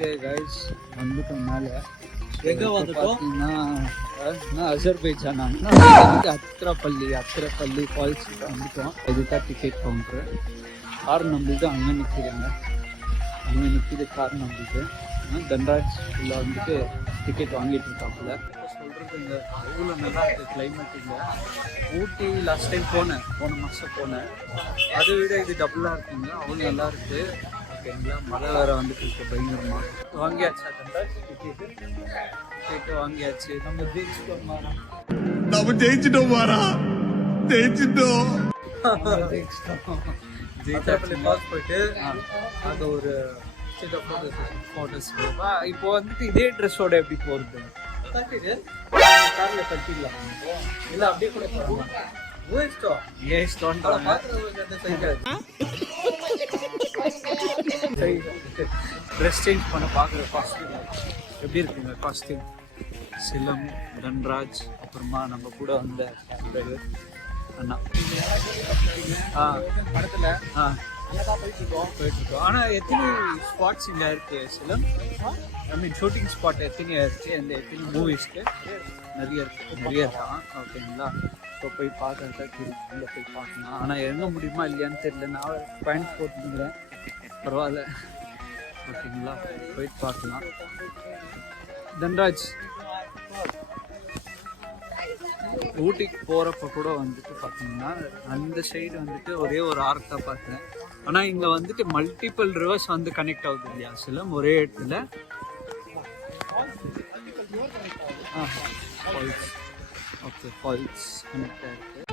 Okay guys, வந்துட்டோம் மேலே. எங்கே வந்துட்டோம்? பார்த்தீங்கன்னா அசர்பைஜான் அத்திரப்பள்ளி ஃபால்ஸ் வந்துட்டோம். இதுதான் டிக்கெட் கவுண்ட்ரு. கார் நம்மளுக்கு அங்கே நிற்கிதுங்க, அங்கே நிற்கிது கார் நம்மளுக்கு. தன்ராஜ் உள்ள வந்துட்டு டிக்கெட் வாங்கிட்டு இருக்காப்புல. சொல்கிறதுங்க அவ்வளோ நல்லா இருக்குது கிளைமேட் இங்கே. ஊட்டி லாஸ்ட் டைம் போன மாதம் போனேன், அதை விட இது டபுளாக இருக்குங்க, அவ்வளோ நல்லா இருக்குது. ஓகேங்களா, மழை வேறு வந்துட்டு இருக்கு பயங்கரமாக. வாங்கியாச்சா தன்ராஜ் டிக்கெட்டு வாங்கியாச்சு. நம்ம ஜெயிச்சிட்டோம் ஃபால்ஸ் போயிட்டு அது ஒரு ஃபோட்டோஸ். இப்போ வந்துட்டு இதே ட்ரெஸ்ஸோட எப்படி போகிறது? காரில் கட்டிடலாம் இல்லை அப்படியே கூட ட்ரெஸ் சேஞ்ச் பண்ண பார்க்குற காஸ்டியூம் எப்படி இருக்குங்க? காஸ்டியூம் சிலம், தன்ராஜ், அப்புறமா நம்ம கூட வந்த அண்ணா. படத்தில் போயிட்டுருக்கோம். ஆனால் எத்தனை ஸ்பாட்ஸ் இங்கே இருக்குது சிலம்? ஐ மீன் ஷூட்டிங் ஸ்பாட் எத்தனை இருக்குது? அந்த எத்தனை மூவிஸ்க்கு நிறைய இருக்கான். ஓகேங்களா, இப்போ போய் பார்க்கறதா உள்ளே போய் பார்க்கலாம். ஆனால் இறங்க முடியுமா இல்லையான்னு தெரியல. நான் பேண்ட் போட்டுக்கிறேன், பரவாயில்ல. ஓகேங்களா, போயிட்டு பார்க்கலாம். தன்ராஜ் ஊட்டிக்கு போகிறப்ப கூட வந்துட்டு பார்த்தீங்கன்னா அந்த சைடு வந்துட்டு ஒரே ஒரு ஆர்க் தான் பார்த்தேன். ஆனால் இங்கே வந்துட்டு மல்டிபிள் ரிவர்ஸ் வந்து கனெக்ட் ஆகுது இல்லையா சிலம் ஒரே இடத்துல. ஃபால்ஸ், ஓகே, ஃபால்ஸ் கனெக்ட் ஆகிருக்கு.